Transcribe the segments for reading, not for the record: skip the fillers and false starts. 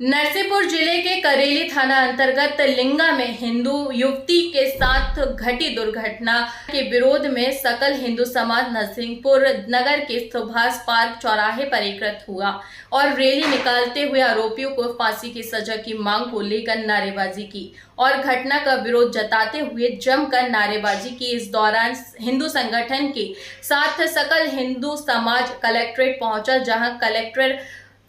नरसिंहपुर जिले के करेली थाना अंतर्गत लिंगा में हिंदू युवती के साथ घटी दुर्घटना के विरोध में सकल हिंदू समाज नरसिंहपुर नगर के सुभाष पार्क चौराहे पर एकत्रित हुआ और रैली निकालते हुए आरोपियों को फांसी की सजा की मांग को लेकर नारेबाजी की और घटना का विरोध जताते हुए जमकर नारेबाजी की। इस दौरान हिंदू संगठन के साथ सकल हिंदू समाज कलेक्ट्रेट पहुंचा, जहां कलेक्टर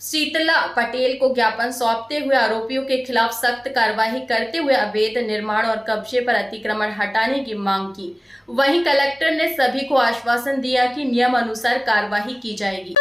शीतला पटेल को ज्ञापन सौंपते हुए आरोपियों के खिलाफ सख्त कार्रवाई करते हुए अवैध निर्माण और कब्जे पर अतिक्रमण हटाने की मांग की। वहीं कलेक्टर ने सभी को आश्वासन दिया कि नियम अनुसार कार्रवाई की जाएगी।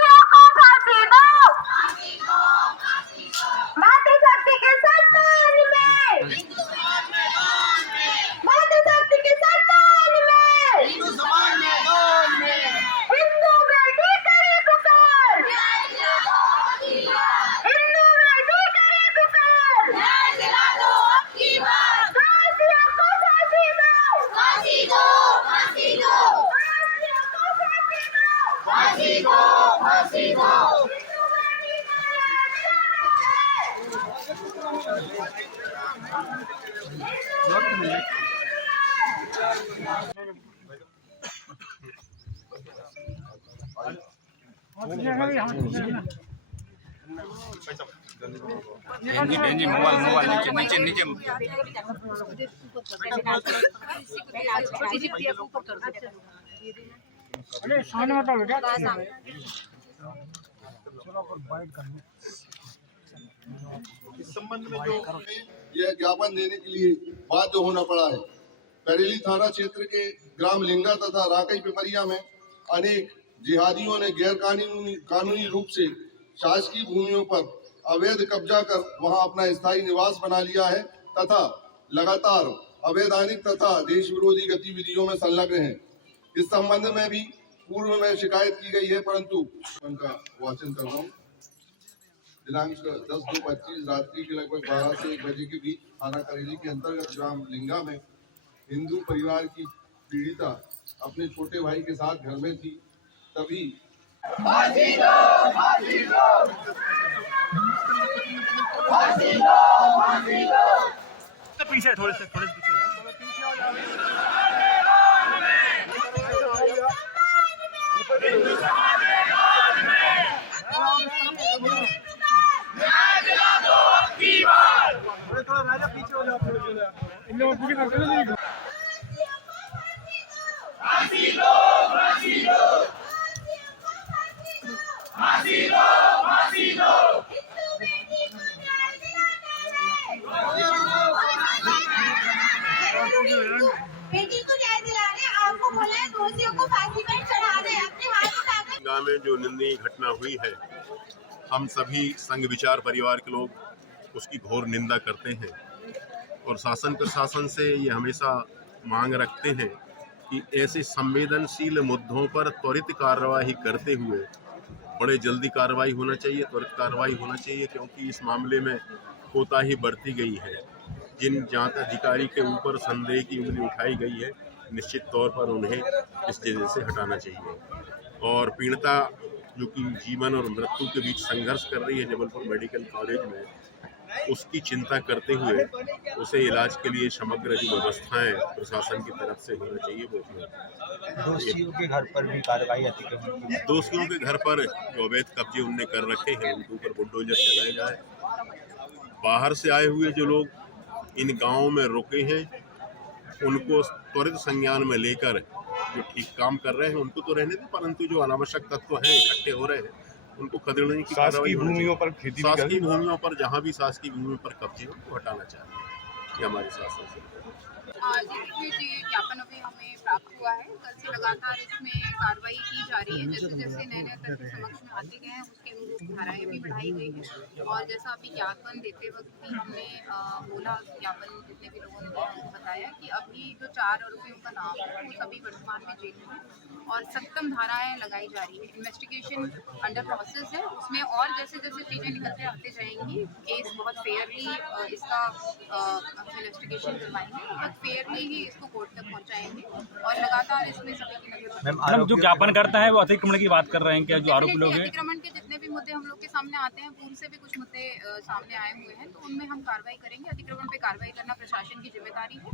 बेंजी मोबाइल नीचे नीचे अरे सामने मत आओ बेटा। इस संबंध में जो यह ज्ञापन देने के लिए बाध्य होना पड़ा है। करेली थाना क्षेत्र के ग्राम लिंगा तथा राकई पिपरिया में अनेक जिहादियों ने गैर कानूनी रूप से शासकीय भूमियों पर अवैध कब्जा कर वहां अपना स्थायी निवास बना लिया है तथा लगातार अवैधानिक तथा देश विरोधी गतिविधियों में संलग्न है। इस संबंध में भी पूर्व में शिकायत की गई है, परंतु उनका वाचन कर रहा हूँ। दिनांक 10/2/25 रात्रि के लगभग 12 से 1 बजे के बीच थाना करेली के अंतर्गत ग्राम लिंगा में हिंदू परिवार की पीड़िता अपने छोटे भाई के साथ घर में थी। तभी पीछे थोड़े से पीछे थोड़ा राजा पीछे हो जाओ, इन लोगों को पीछे कर दो। बेटी को न्याय दिलाने आपको बोला है, दोषियों को फांसी पर चढ़ा दे, अपने हाथ उठाकर। गांव में जो निंदनीय घटना हुई है, हम सभी संघ विचार परिवार के लोग उसकी घोर निंदा करते हैं और शासन प्रशासन से ये हमेशा मांग रखते हैं कि ऐसे संवेदनशील मुद्दों पर त्वरित कार्रवाई करते हुए बड़े जल्दी कार्रवाई होना चाहिए, त्वरित कार्रवाई होना चाहिए, क्योंकि इस मामले में कोताही बरती गई है। जिन जांच अधिकारी के ऊपर संदेह की उंगली उठाई गई है, निश्चित तौर पर उन्हें इस जगह से हटाना चाहिए। और पीड़िता जो कि जीवन और मृत्यु के बीच संघर्ष कर रही है जबलपुर मेडिकल कॉलेज में, उसकी चिंता करते हुए उसे इलाज के लिए समग्र जो व्यवस्थाएं प्रशासन की तरफ से होना चाहिए वो दोषियों के घर पर भी कार्रवाई अतिक्रमण की। दोषियों के घर पर जो अवैध कब्जे उनने कर रखे हैं उनके ऊपर बुलडोजर चलाया जाए। बाहर से आए हुए जो लोग इन गांवों में रुके हैं उनको त्वरित संज्ञान में लेकर जो ठीक काम कर रहे हैं उनको तो रहने दें, परंतु जो अनावश्यक तत्व हैं इकट्ठे हो रहे हैं उनको खदेड़ने की कार्रवाई भूमियों पर खेती शासकीय भूमियों पर जहाँ भी शासकीय भूमि पर कब्जे हो उनको हटाना चाहिए। ये हमारे शासन से देखिए जी, ज्ञापन अभी हमें प्राप्त हुआ है। कल से लगातार इसमें कार्रवाई की जा रही है। जैसे जैसे नए नए तथ्य समक्ष में आते गए हैं उसके अनुरूप धाराएं भी बढ़ाई गई है। और जैसा अभी ज्ञापन देते वक्त भी हमने बोला, ज्ञापन जितने भी लोगों ने हमको बताया कि अभी जो 4 आरोपियों का नाम है वो सभी वर्तमान में जेल में और 7 धाराएं लगाई जा रही है। इन्वेस्टिगेशन अंडर प्रोसेस है, उसमें और जैसे जैसे चीज़ें निकलते आते जाएंगी। केस बहुत फेयरली इसका इन्वेस्टिगेशन करवाएंगे और फेयरली ही इसको कोर्ट तक पहुंचाएंगे और लगातार इसमें सभी की नजर मैम मैडम जो ज्ञापन करता है वो अतिक्रमण की बात कर रहे हैं क्या, जो आरोपी लोग हैं? अतिक्रमण के जितने भी मुद्दे हम लोग के सामने आते हैं, पूर्व से भी कुछ मुद्दे सामने आए हुए हैं, तो उनमें हम कार्रवाई करेंगे। अतिक्रमण पे कार्रवाई करना प्रशासन की जिम्मेदारी है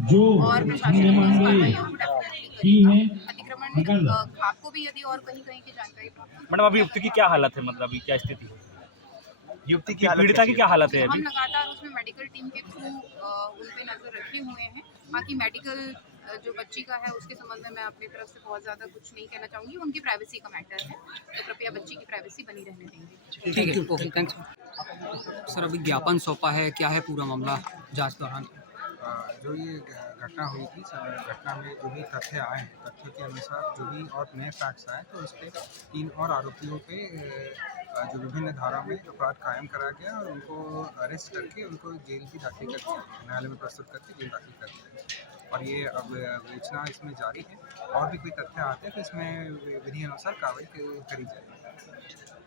और प्रशासन इस कार्रवाइयों को डेफिनेटली करेगा। अतिक्रमण आपको भी यदि और कहीं कहीं की जानकारी प्राप्त हो, मैडम अभी युवती की क्या हालत है, मतलब अभी क्या स्थिति है, युवती की पीड़िता की क्या हालत है हम अभी? लगातार उसमें मेडिकल टीम के थ्रू उन पे नजर रखे हुए हैं। बाकी मेडिकल जो बच्ची का है उसके संबंध में मैं अपनी तरफ से बहुत ज़्यादा कुछ नहीं कहना चाहूँगी, उनकी प्राइवेसी का मैटर है, तो कृपया बच्ची की प्राइवेसी बनी रहने देंगे। ठीक है, ओके, थैंक्स। सर अभी ज्ञापन सौंपा है, क्या है पूरा मामला जांच दौरान? जो ये घटना हुई थी, घटना में जो भी तथ्य आए हैं, तथ्य के अनुसार जो भी और नए फैक्ट्स आए तो उस पर 3 और आरोपियों पे जो विभिन्न धारा में अपराध कायम करा गया और उनको अरेस्ट करके उनको जेल भी दाखिल कर दिया, न्यायालय में प्रस्तुत करके जेल दाखिल कर दिया और ये अब विवेचना इसमें जारी है। और भी कोई तथ्य आते हैं तो इसमें विधि अनुसार कार्रवाई करी जाएगी।